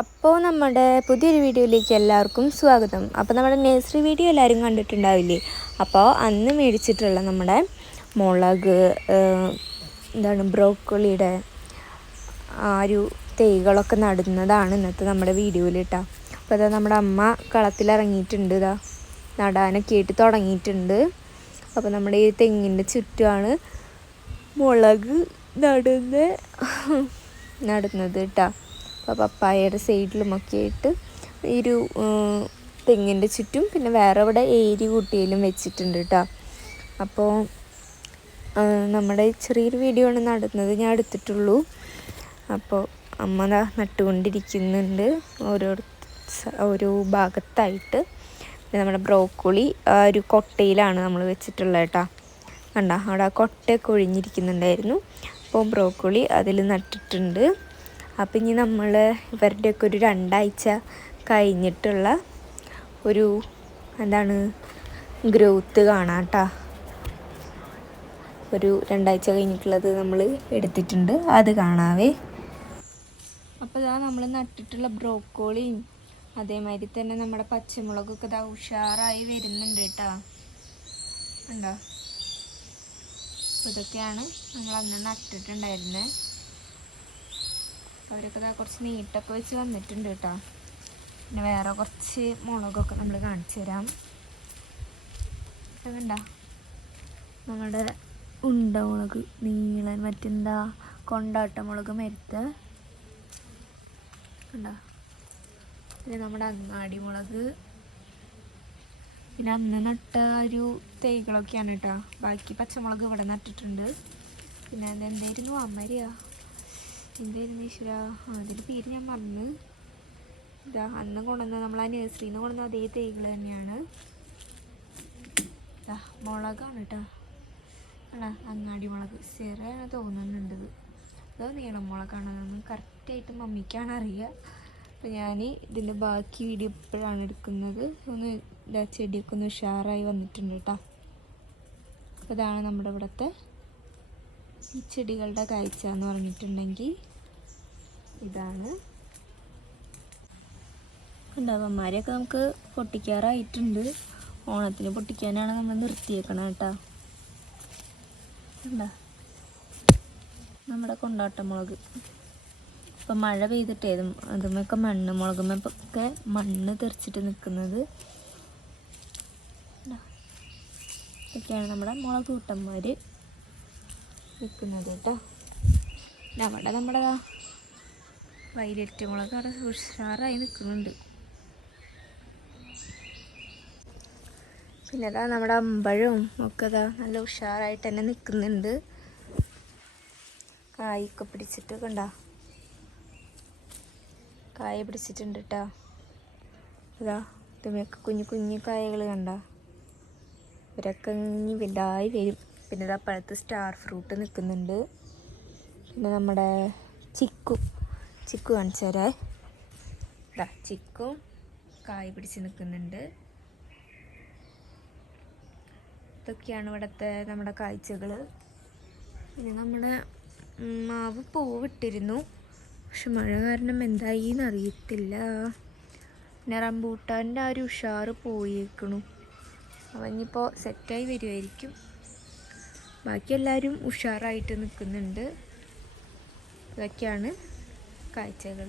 അപ്പോൾ നമ്മുടെ പുതിയൊരു വീഡിയോയിലേക്ക് എല്ലാവർക്കും സ്വാഗതം. അപ്പോൾ നമ്മുടെ നേഴ്സറി വീഡിയോ എല്ലാവരും കണ്ടിട്ടുണ്ടാവില്ലേ? അപ്പോൾ അന്ന് മേടിച്ചിട്ടുള്ള നമ്മുടെ മുളക് എന്താണ് ബ്രോക്കോളിയുടെ ആ ഒരു തൈകളൊക്കെ നടുന്നതാണ് ഇന്നത്തെ നമ്മുടെ വീഡിയോയിൽ കേട്ടോ അപ്പോൾ അതാ നമ്മുടെ അമ്മ കളത്തിലിറങ്ങിയിട്ടുണ്ട് ഇതാ. നടാനൊക്കെ ആയിട്ട് തുടങ്ങിയിട്ടുണ്ട്. അപ്പോൾ നമ്മുടെ ഈ തെങ്ങിന്റെ ചുറ്റുമാണ് മുളക് നടുന്ന നടുന്നത് കേട്ടോ അപ്പോൾ പപ്പായയുടെ സൈഡിലുമൊക്കെ ആയിട്ട് ഈ ഒരു തെങ്ങിന്റെ ചുറ്റും പിന്നെ വേറെ ഇവിടെ ഏരി കൂട്ടിയിലും വെച്ചിട്ടുണ്ട് കേട്ടോ അപ്പോൾ നമ്മുടെ ചെറിയൊരു വീഡിയോ ആണ് നടന്നത്. ഞാൻ എടുത്തിട്ടുള്ളൂ. അപ്പോൾ അമ്മ നട്ടുകൊണ്ടിരിക്കുന്നുണ്ട്. ഓരോ ഓരോ ഭാഗത്തായിട്ട്. നമ്മുടെ ബ്രോക്കോളി ഒരു കൊട്ടയിലാണ് നമ്മൾ വെച്ചിട്ടുള്ളത് കേട്ടോ കണ്ട അവിടെ ആ കൊട്ടയൊക്കെ ഒഴിഞ്ഞിരിക്കുന്നുണ്ടായിരുന്നു. അപ്പോൾ ബ്രോക്കോളി അതിൽ നട്ടിട്ടുണ്ട്. അപ്പം ഇനി നമ്മൾ ഇവരുടെയൊക്കെ ഒരു രണ്ടാഴ്ച കഴിഞ്ഞിട്ടുള്ള ഒരു എന്താണ് ഗ്രോത്ത് കാണാം കേട്ടോ. ഒരു രണ്ടാഴ്ച കഴിഞ്ഞിട്ടുള്ളത് നമ്മൾ എടുത്തിട്ടുണ്ട്. അത് കാണാവേ. അപ്പോൾ ഇതാ നമ്മൾ നട്ടിട്ടുള്ള ബ്രോക്കോളിയും അതേമാതിരി തന്നെ നമ്മുടെ പച്ചമുളകൊക്കെ ഇതാ ഉഷാറായി വരുന്നുണ്ട് കേട്ടോ. ഉണ്ടോ അപ്പോൾ ഇതൊക്കെയാണ് നമ്മൾ അന്ന് നട്ടിട്ടുണ്ടായിരുന്നത്. അവരൊക്കെ ഇതാ കുറച്ച് നീട്ടൊക്കെ വെച്ച് വന്നിട്ടുണ്ട് കേട്ടോ. പിന്നെ വേറെ കുറച്ച് മുളകൊക്കെ നമ്മൾ കാണിച്ചു തരാം. ഇതുണ്ടോ നമ്മുടെ ഉണ്ട മുളക് നീളൻ മറ്റെന്താ? കൊണ്ടാട്ട മുളക് മരുത്ത്. ഉണ്ടോ പിന്നെ നമ്മുടെ അങ്ങാടി മുളക്. പിന്നെ അന്ന് നട്ട ഒരു തൈകളൊക്കെയാണ് കേട്ടോ. ബാക്കി പച്ചമുളക് ഇവിടെ നട്ടിട്ടുണ്ട്. പിന്നെ അതെന്തായിരുന്നു? അമ്മരിയാ എന്തായിരുന്നു ഈശ്വര അതിന്റെ പേര് ഞാൻ മറന്ന്. ഇതാ അന്ന് കൊണ്ടുവന്ന നമ്മൾ ആ നഴ്സറിയിൽ നിന്ന് കൊണ്ടുവന്ന അതേ തൈകൾ തന്നെയാണ്. ഇതാ മുളകാണ് കേട്ടോ ആണോ അങ്ങാടി മുളക്. ചെറിയാണ് തോന്നുന്നുണ്ട് അതോ നീളം മുളകാണ് അതൊന്നും കറക്റ്റായിട്ട് മമ്മിക്കാണ് അറിയുക അപ്പോൾ ഞാൻ ഇതിന്റെ ബാക്കി വീഡിയോ ഇപ്പോഴാണ് എടുക്കുന്നത്. ഒന്ന് ഇതാ ചെടിയൊക്കെ ഒന്ന് ഉഷാറായി വന്നിട്ടുണ്ട് കേട്ടോ അപ്പോൾ ഇതാണ് നമ്മുടെ ഇവിടുത്തെ ഈ ചെടികളുടെ കാഴ്ച എന്ന് പറഞ്ഞിട്ടുണ്ടെങ്കിൽ ഇതാണ്. ഉണ്ടാവന്മാരെയൊക്കെ നമുക്ക് പൊട്ടിക്കാറായിട്ടുണ്ട്. ഓണത്തിന് പൊട്ടിക്കാനാണ് നമ്മൾ നിർത്തിയേക്കണം കേട്ടോ. നമ്മുടെ കൊണ്ടാട്ടമുളക്. ഇപ്പം മഴ പെയ്തിട്ടേ അതുമൊക്കെ മണ്ണ് മുളകുമൊക്കെ മണ്ണ് തെറിച്ചിട്ട് നിൽക്കുന്നത്? ഇതൊക്കെയാണ് നമ്മുടെ മുളക് കൂട്ടന്മാർ നിൽക്കുന്നത് കേട്ടോ അവിടെ നമ്മുടെ ദാ വൈലറ്റ് മുളക് അവിടെ ഉഷാറായി നിൽക്കുന്നുണ്ട് പിന്നെ അതാ നമ്മുടെ അമ്പഴവും ഒക്കെ അതാ നല്ല ഉഷാറായിട്ട് തന്നെ നിൽക്കുന്നുണ്ട് കായൊക്കെ പിടിച്ചിട്ട് കണ്ട? കായ പിടിച്ചിട്ടുണ്ട് കേട്ടോ അതാ ഇതുമൊക്കെ കുഞ്ഞു കുഞ്ഞു കായകൾ കണ്ട? ഇവരൊക്കെ ഇനി വലുതായി വരും. പിന്നെ ഇത് അപ്പോഴത്തെ സ്റ്റാർ ഫ്രൂട്ട് നിൽക്കുന്നുണ്ട്. പിന്നെ നമ്മുടെ ചിക്കു ചിക്കു കാണിച്ചു തരേ. ഇതാ ചിക്കും കായ് പിടിച്ച് നിൽക്കുന്നുണ്ട്. ഇതൊക്കെയാണ് ഇവിടുത്തെ നമ്മുടെ കാഴ്ചകൾ പിന്നെ നമ്മുടെ മാവ് പൂവിട്ടിരുന്നു. പക്ഷെ മഴ കാരണം എന്തായി എന്നറിയത്തില്ല പിന്നെ റംബൂട്ടാന്റെ ആ ഒരു ഉഷാറ് പോയേക്കണു. അവനിപ്പോൾ സെറ്റായി വരുമായിരിക്കും ബാക്കി എല്ലാവരും ഉഷാറായിട്ട് നിൽക്കുന്നുണ്ട്. ഇതൊക്കെയാണ് കാഴ്ചകൾ